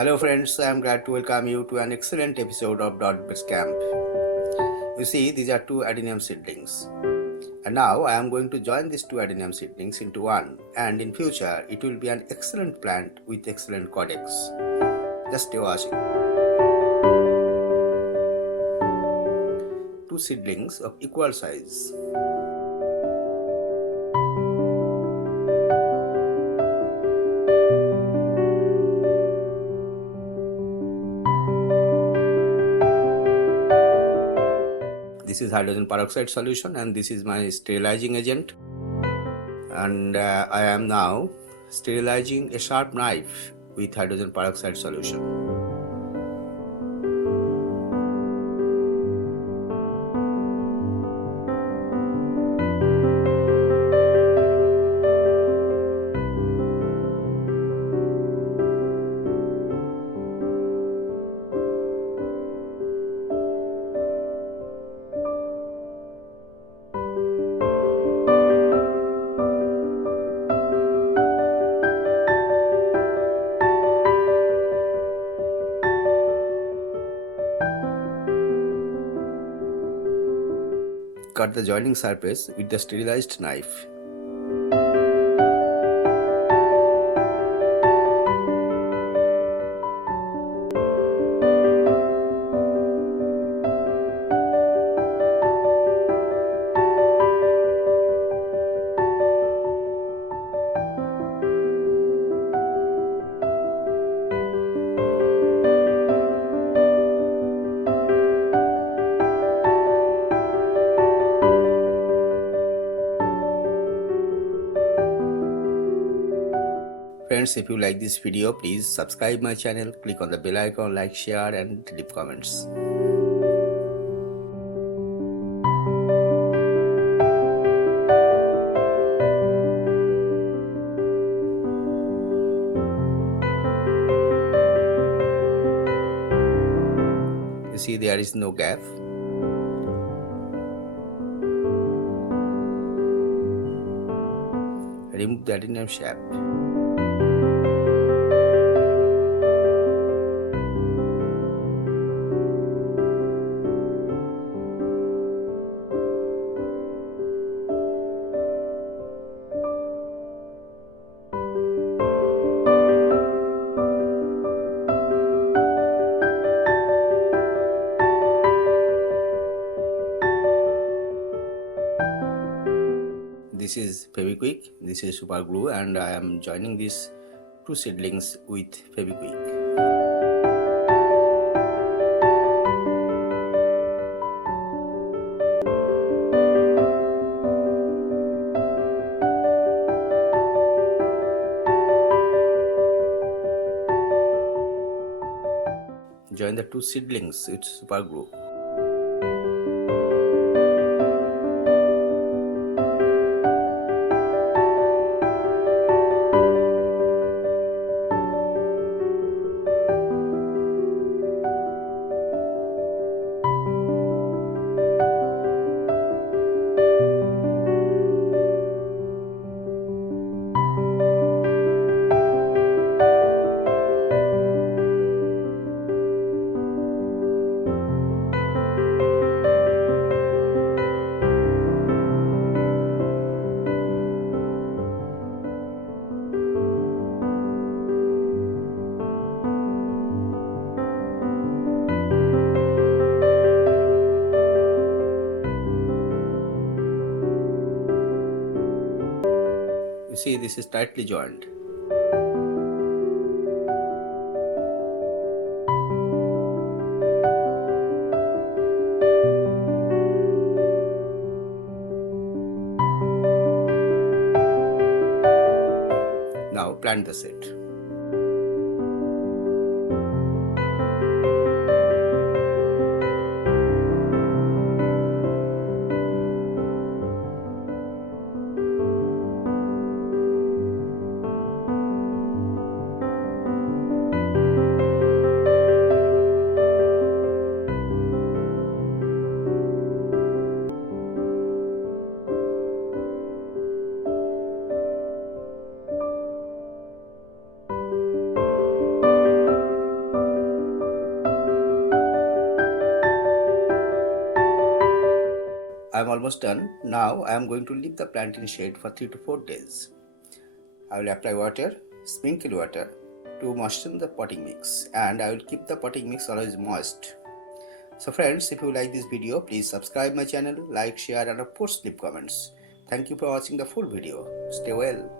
Hello friends, I am glad to welcome you to an excellent episode of Basecamp. You see, these are two adenium seedlings. And now I am going to join these two adenium seedlings into one, and in future it will be an excellent plant with excellent caudex. Just stay watching. Two seedlings of equal size. This is hydrogen peroxide solution and this is my sterilizing agent. And I am now sterilizing a sharp knife with hydrogen peroxide solution. Cut the joining surface with the sterilized knife. Friends, if you like this video, please subscribe my channel, click on the bell icon, like, share and leave comments. You see, there is no gap. Remove the adenium shaft. This is Fevikwik, this is super glue, and I am joining these two seedlings with Fevikwik. Join the two seedlings with super glue. You see, this is tightly joined. Now plant the seed. I am almost done. Now I am going to leave the plant in shade for 3 to 4 days. I will apply water, sprinkle water to moisten the potting mix, and I will keep the potting mix always moist. So friends, if you like this video, please subscribe my channel, like, share and of course leave comments. Thank you for watching the full video. Stay well.